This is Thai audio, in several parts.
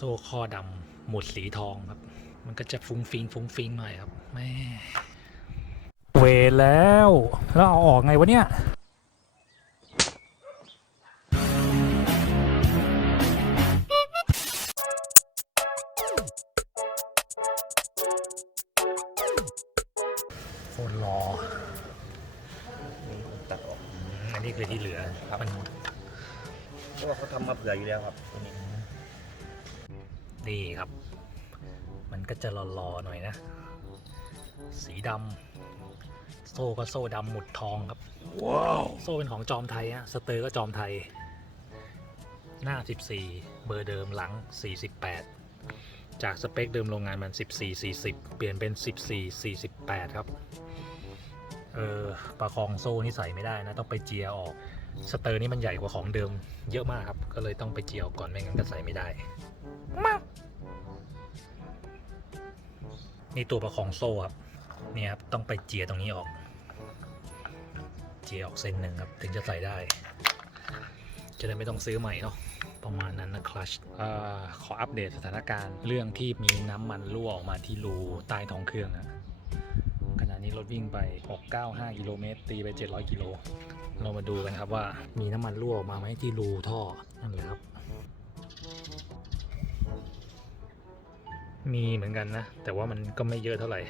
ซ่ข้อดำหมุดสีทองครับ มันก็จะฟุ้งฟิงฟุ้งฟิงหน่อยครับแม่เวรแล้ว แล้วเอาออกไงวะเนี่ยโคตรรอตัดออกอืมอันนี้คือที่เหลือครับมันเพราะว่าเขาทำมาเผื่ออยู่แล้วครับตัวนี้ นี่ครับ มันก็จะรอๆหน่อยนะ สีดำโซ่ก็โซ่ดำหมุดทองครับว้าวโซ่เป็นของจอมไทยฮะสเตอร์ก็จอมไทย หน้า 14 เบอร์เดิมหลัง 48 จากสเปคเดิมโรงงานมัน 14 40 เปลี่ยนเป็น 14 48 ครับเออประคองโซ่นี่ใส่ไม่ได้นะ ต้องไปเจียออกสเตอร์นี่มันใหญ่กว่าของเดิมเยอะมากครับ ก็เลยต้องไปเจียออกก่อนไม่งั้นก็ใส่ไม่ได้ นี่ตัวประคองโซ่ครับเนี่ยครับต้องไปเจียตรงนี้ออก เจียออกเส้นหนึ่งครับถึงจะใส่ได้ จะได้ไม่ต้องซื้อใหม่เนาะประมาณนั้นนะคลัชขออัปเดตสถานการณ์เรื่องที่มีน้ำมันรั่วออกมาที่รูใต้ท้องเครื่องนะขณะนี้รถวิ่งไป 695 กิโลเมตรตีไป 700 กิโล เรามาดูกันครับว่ามีน้ำมันรั่วออกมาไหมที่รูท่อนั่นเลยครับ มีเหมือนกันนะ แต่ว่ามันก็ไม่เยอะเท่าไหร่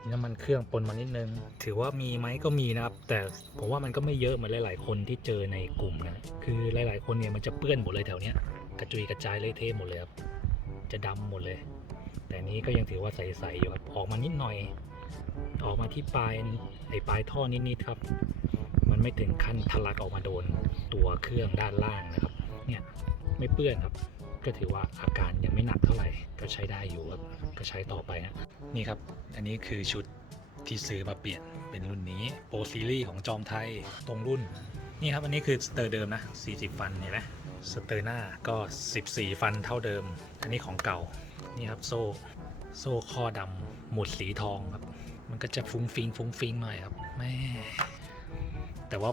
มีน้ำมันเครื่องปนมานิดนึง ถือว่ามีไหมก็มีนะครับ แต่ผมว่ามันก็ไม่เยอะเหมือนหลาย ๆ คนที่เจอในกลุ่มนะคือหลาย ๆ คนเนี่ยมันจะเปื้อนหมดเลยแถวเนี้ยกระจุยกระจายเละเทะหมดเลยครับจะดำหมดเลย แต่นี้ก็ยังถือว่าใส ๆ อยู่ครับออกมานิดหน่อย ออกมาที่ปลายไอ้ปลายท่อนิด ๆ ครับ มันไม่ถึงขั้นทะลักออกมาโดนตัวเครื่องด้านล่างนะครับ เนี่ยไม่เปื้อนครับ ก็ถือว่าอาการยังไม่หนักเท่าไหร่ ก็ใช้ได้อยู่ครับก็ใช้ต่อไปฮะนี่ครับ อันนี้คือชุดที่ซื้อมาเปลี่ยนเป็นรุ่นนี้โปรซีรีส์ของจอมไทยตรงรุ่น นี่ครับอันนี้คือสเตอร์เดิมนะ 40 ฟันเห็นไหมสเตอร์หน้าก็ 14 ฟันเท่าเดิม อันนี้ของเก่านี่ครับโซ่โซ่ข้อดำหมุดสีทองครับ มันก็จะฟุ้งฟิงฟุ้งฟิงหน่อยครับแม่แต่ว่า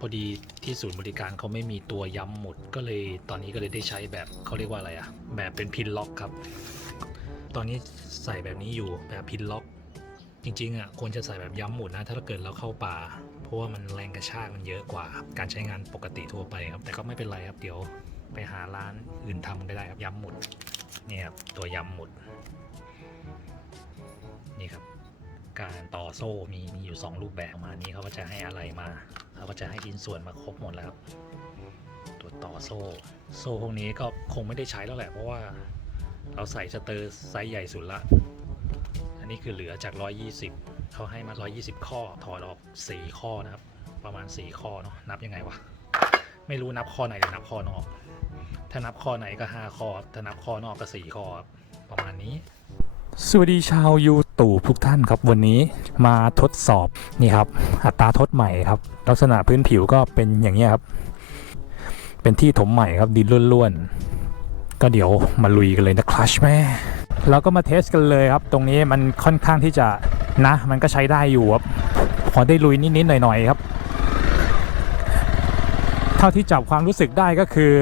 พอดีที่ศูนย์บริการเขาไม่มีตัวย้ำหมุดก็เลยตอนนี้ก็เลยได้ใช้แบบเขาเรียกว่าอะไรอะแบบเป็นพินล็อกครับ ตอนนี้ใส่แบบนี้อยู่แบบพินล็อก จริงๆอะควรจะใส่แบบย้ำหมุดนะ ถ้าเกิดเราเข้าป่า เพราะว่ามันแรงกระชากมันเยอะกว่า การใช้งานปกติทั่วไปครับ แต่ก็ไม่เป็นไรครับเดี๋ยวไปหาร้านอื่นทำก็ได้ครับย้ำหมุดนี่ครับตัวย้ำหมุดนี่ครับการต่อโซ่มีมีอยู่ 2 รูปแบบมานี้เขาก็จะให้อะไรมา ก็จะให้ชิ้นส่วนมาครบหมดแล้วครับตัวต่อโซ่ โซ่พวกนี้ก็คงไม่ได้ใช้แล้วแหละเพราะว่าเราใส่สเตอร์ไซส์ใหญ่สุดละ อันนี้คือเหลือจาก 120 เขาให้มา 120 ข้อ ถอดออก 4 ข้อนะครับ ประมาณ 4 ข้อเนาะ นับยังไงวะ ไม่รู้นับข้อไหนหรือนับข้อนอก ถ้านับข้อไหนก็ 5 ข้อ ถ้านับข้อนอกก็ 4 ข้อ ประมาณนี้ สวัสดีชาวยู ตูบทุกท่านครับวันนี้มาทดสอบนี่ครับอัตราทดใหม่ครับ ลักษณะพื้นผิวก็เป็นอย่างนี้ครับ เป็นที่ถมใหม่ครับดินล้วนๆ ก็เดี๋ยวมาลุยกันเลยนะคลัชแม่เราก็มาเทสกันเลยครับ ตรงนี้มันค่อนข้างที่จะนะ มันก็ใช้ได้อยู่ครับพอได้ลุยนิดๆหน่อยๆครับ เท่าที่จับความรู้สึกได้ก็คือ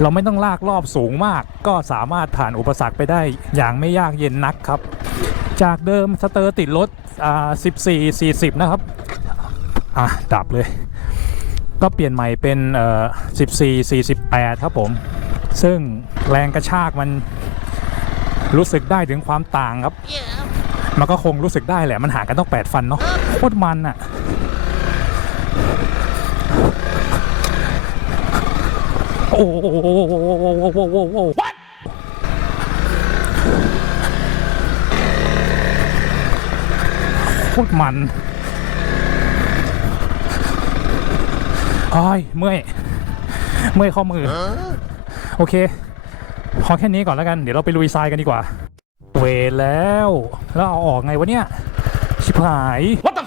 เราไม่ต้องลากรอบสูงมาก ก็สามารถผ่านอุปสรรคไปได้อย่างไม่ยากเย็นนักครับ จากเดิมสเตอร์ติดรถอ่า14 40 นะครับ อะ ดับเลย ก็เปลี่ยนใหม่เป็นเอ่อ14 48 ครับผม ซึ่งแรงกระชากมันรู้สึกได้ถึงความต่างครับ มันก็คงรู้สึกได้แหละ มันห่างกันต้อง 8 ฟันเนาะโคตรมันอะโอ้โหโค ตรมันอ้อยเมื่อย เมื่อยข้อมือ โอเคพอแค่นี้ก่อนแล้วกัน เดี๋ยวเราไปลุยทรายกันดีกว่า เวรแล้ว แล้วเอาออกไงวะเนี่ย ชิบหาย What the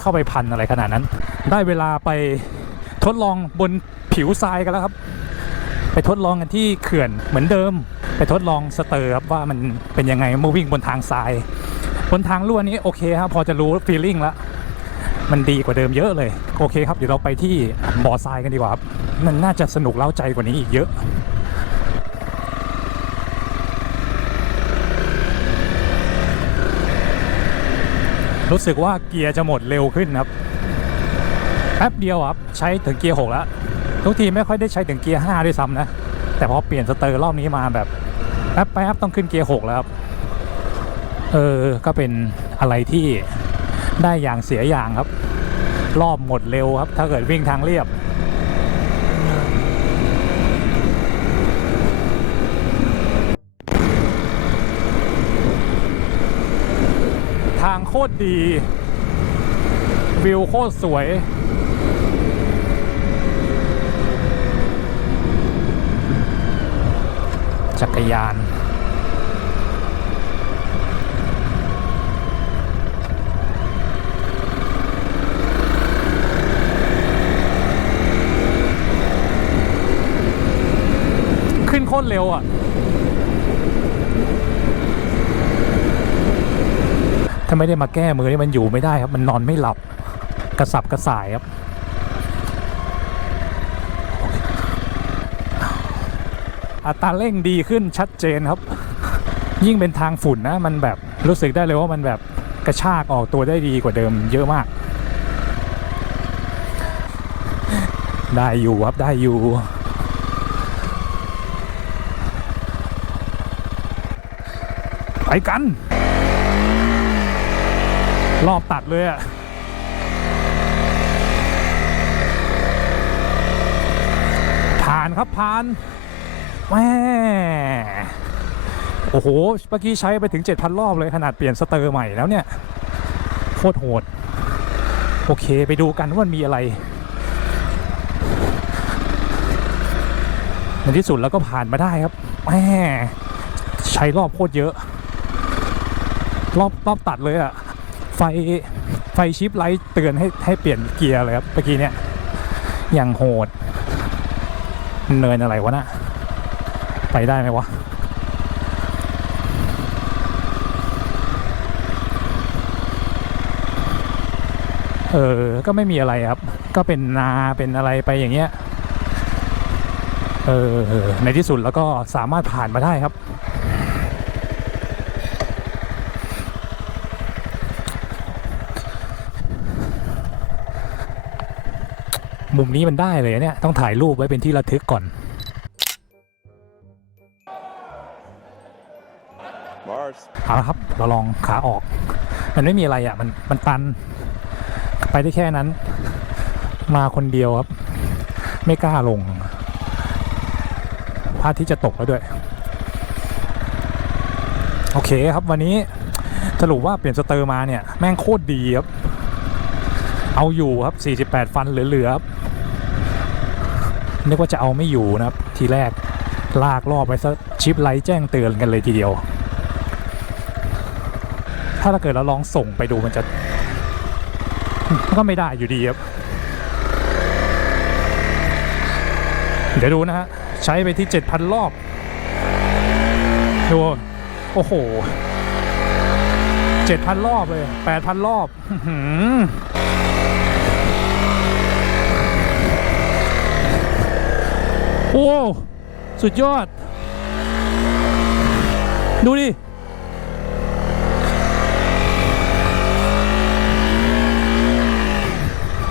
เข้าไปพันอะไรขนาดนั้น ได้เวลาไปทดลองบนผิวทรายกันแล้วครับ ไปทดลองกันที่เขื่อนเหมือนเดิม ไปทดลองสเตอร์ครับว่ามันเป็นยังไงเมื่อวิ่งบนทางทราย บนทางรั่นี้โอเคครับพอจะรู้ฟีลลิ่งแล้วมันดีกว่าเดิมเยอะเลย โอเคครับเดี๋ยวเราไปที่บ่อทรายกันดีกว่าครับมันน่าจะสนุกเล้าใจกว่านี้อีกเยอะรู้สึกว่าเกียร์จะหมดเร็วขึ้นครับแป๊บเดียวครับใช้ถึงเกียร์หกแล้วทุกทีไม่ค่อยได้ใช้ถึงเกียร์ห้าด้วยซ้ำนะ แต่พอเปลี่ยนสเตอร์รอบนี้มาแบบแป๊บแป๊บต้องขึ้นเกียร์หกแล้วครับ เออ ก็เป็นอะไรที่ได้อย่างเสียอย่างครับ รอบหมดเร็วครับ ถ้าเกิดวิ่งทางเรียบ ทางโคตรดี วิวโคตรสวยจักรยาน โคตรเร็วอะถ้าไม่ได้มาแก้มือนี่มันอยู่ไม่ได้ครับ มันนอนไม่หลับกระสับกระส่ายครับอัตราเร่งดีขึ้นชัดเจนครับ ยิ่งเป็นทางฝุ่นนะ มันแบบรู้สึกได้เลยว่ามันแบบกระชากออกตัวได้ดีกว่าเดิมเยอะมาก ได้อยู่ครับได้อยู่ ไปกัน รอบตัดเลยอะผ่านครับผ่านแม่โอ้โห เมื่อกี้ใช้ไปถึง 7,000 รอบเลยขนาดเปลี่ยนสเตอร์ใหม่แล้วเนี่ย โคตรโหด โอเคไปดูกันว่ามันมีอะไร ในที่สุดแล้วก็ผ่านมาได้ครับแม่ใช้รอบโคตรเยอะ รอบรอบตัดเลยอะไฟไฟชิปไลท์เตือนให้ให้เปลี่ยนเกียร์เลยครับเมื่อกี้เนี่ยอย่างโหด เนินอะไรวะน่ะไปได้ไหมวะเออ ก็ไม่มีอะไรครับ ก็เป็นนาเป็นอะไรไปอย่างเงี้ย เออ ในที่สุดแล้วก็สามารถผ่านมาได้ครับ มุมนี้มันได้เลยเนี่ย ต้องถ่ายรูปไว้เป็นที่ระทึกก่อน Mars. เอาละครับ เราลองขาออก มันไม่มีอะไรอะ มันมันตัน ไปได้แค่นั้น มาคนเดียวครับ ไม่กล้าลงพระอาทิตย์จะตกแล้วด้วย โอเคครับวันนี้สรุปว่าเปลี่ยนสเตอร์มาเนี่ย แม่งโคตรดีครับ เอาอยู่ครับ 48 ฟันเหลือๆครับ นึกว่าจะเอาไม่อยู่นะครับ ทีแรกลากรอบไปซะชิปไลท์แจ้งเตือนกันเลยทีเดียวถ้าถ้าเกิดเราลองส่งไปดูมันจะก็ไม่ได้อยู่ดีครับ เดี๋ยวดูนะฮะ ใช้ไปที่ 7,000 รอบ ดู โอ้โห 7,000 รอบเลย 8,000 รอบอื้อหือ โอ้สุดยอด ดูดิ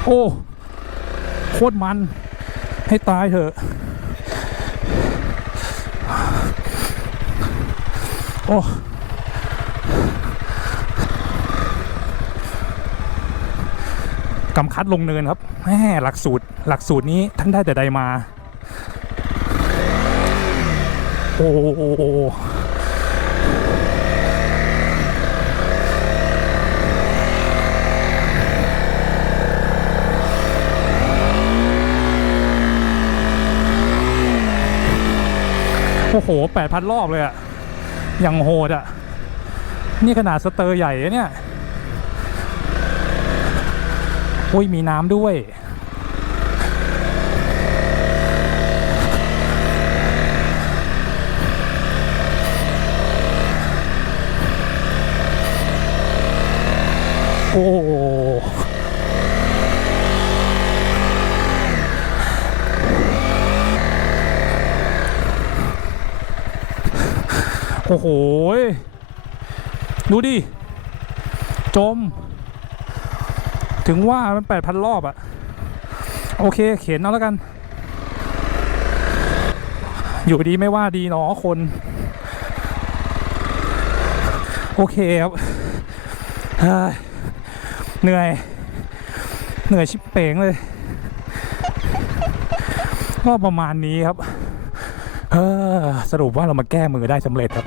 โอ้โคตรมันให้ตายเถอะ โอ้กำคัดลงเนินครับแหมหลักสูตร หลักสูตรนี้ท่านได้แต่ใดมา โอ้โหโอ้โหแปดพันรอบเลยอะอย่างโหดอะนี่ขนาดสเตอร์ใหญ่เนี่ยโอ้ย มีน้ำด้วย โอ้โห ดูดิ จม ถึงว่ามันแปดพันรอบอะโอเค เข็นเอาแล้วกัน อยู่ดีไม่ว่าดีเนาะคน โอเคครับ เหนื่อย เหนื่อยชิบเป๋งเลย ก็ประมาณนี้ครับ เออสรุปว่าเรามาแก้มือได้สำเร็จครับ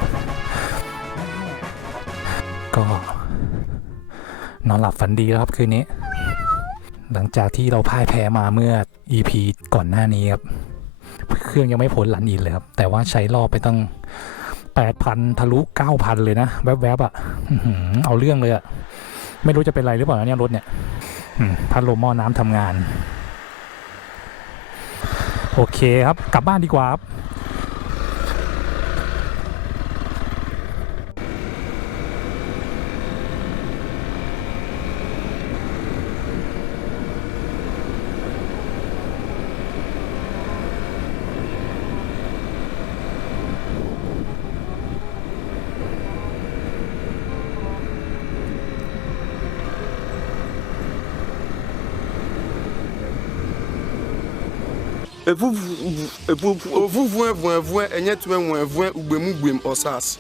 ก็นอนหลับฝันดีแล้วครับคืนนี้ หลังจากที่เราพ่ายแพ้มาเมื่อ EP ก่อนหน้านี้ครับ เครื่องยังไม่พ้นหลันอินเลยครับ แต่ว่าใช้รอบไปตั้ง8,000 ทะลุ 9,000 เลยนะ แวบๆอะ่ะ เอาเรื่องเลยอะ่ะ ไม่รู้จะเป็นไรหรือเปล่านะเนี่ยรถเนี่ยอืมพัดลมหม้อน้ำทำงาน โอเคครับ กลับบ้านดีกว่าครับ evuvu evuvu evuvu evuvu enyetu enwe evuvu ugbem ugbem ọsas